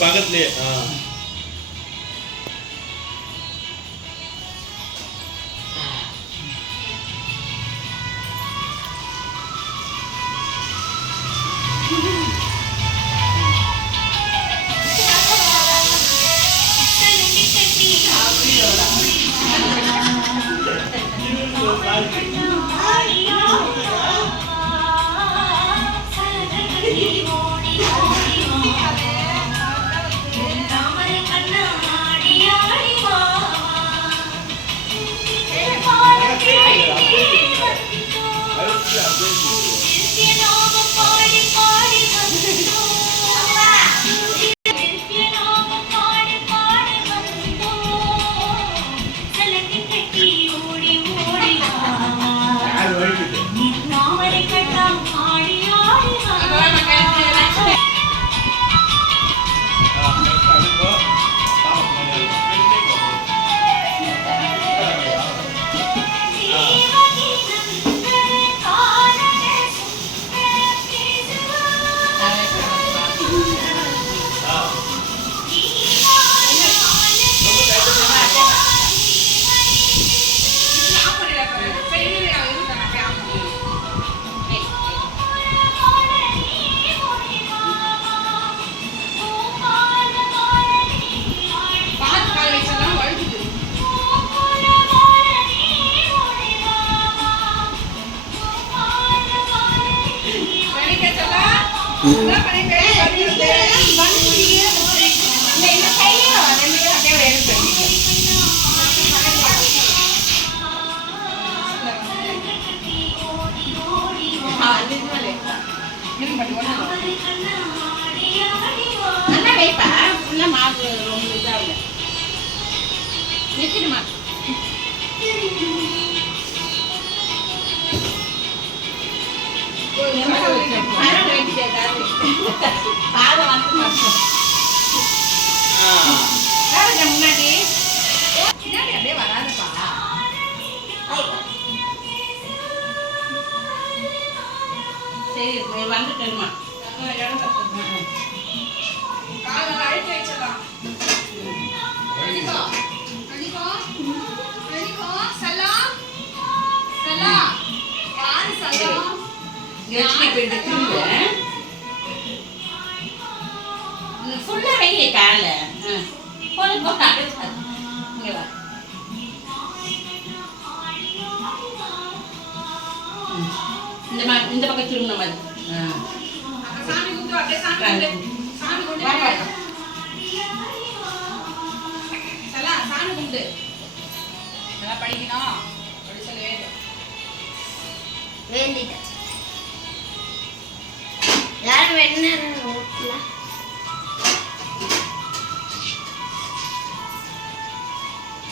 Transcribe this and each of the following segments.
பக்கத்துலயே இந்த பக்கம் திரும்ப மாதிரி சாமி கும்பிட்டு அப்படியே சாமி கும்பிட்டு சலாம் சாமி கும்பிட்டு நல்லா படிக்கணும் அப்படி சொல்லி வேண்டிட்டேன் யாரும் என்ன ஓட்டல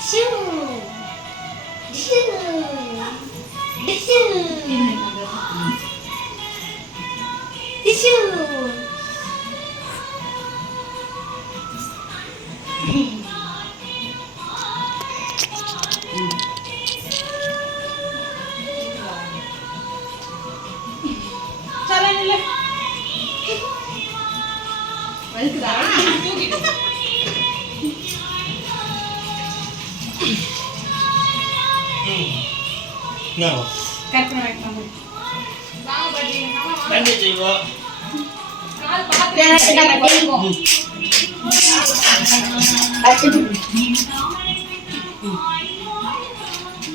shoe shoe shoe Tissue. No. Tadi juga.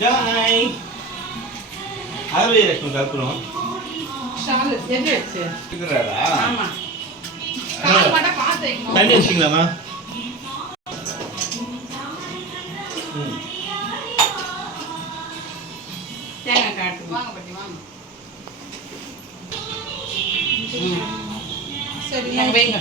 Jai. Ada ya kalau kurang. Salah, jadi sih. Kerana. Sama. Kalau pada pakai. Tadi tinggal mana? Jangan kartu. Mana berarti mana? சரி நாங்கள் வைங்க.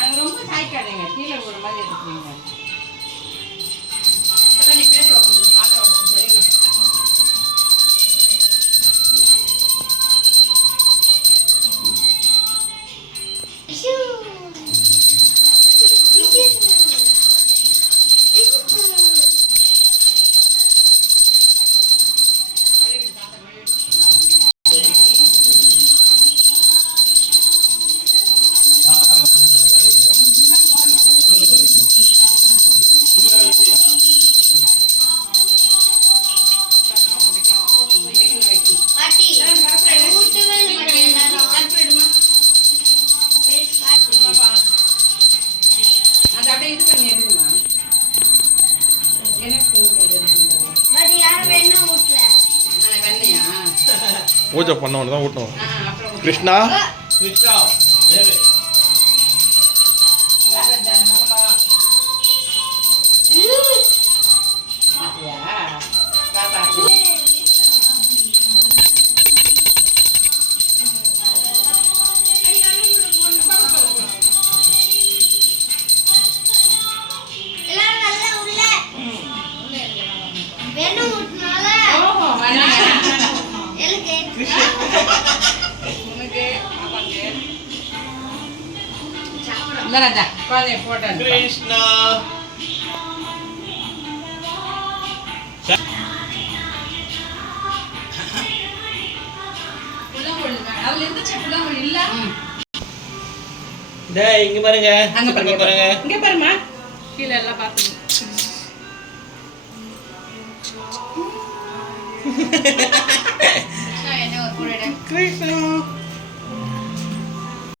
அங்கே ரொம்ப சாய்க்காதீங்க, கீழே ஒரு மாதிரி எடுத்துக்கீங்க. நீ பேசி கொஞ்சம் காற்ற வச்சு மாதிரி அது அப்படியே இது பண்ணி எடுக்குமா? எனக்கு வெண்ணையா பூஜை பண்ணவொன்னு தான் ஊட்டணும். அப்புறம் கிருஷ்ணா கிருஷ்ணா வேறு கிருஷ்ணா இங்க பாருங்க, அங்க பாருங்க பாருங்க. இங்க பாருமா, கீழே எல்லாம் பாத்துங்க. என்ன ஒரு கிருஷ்ணா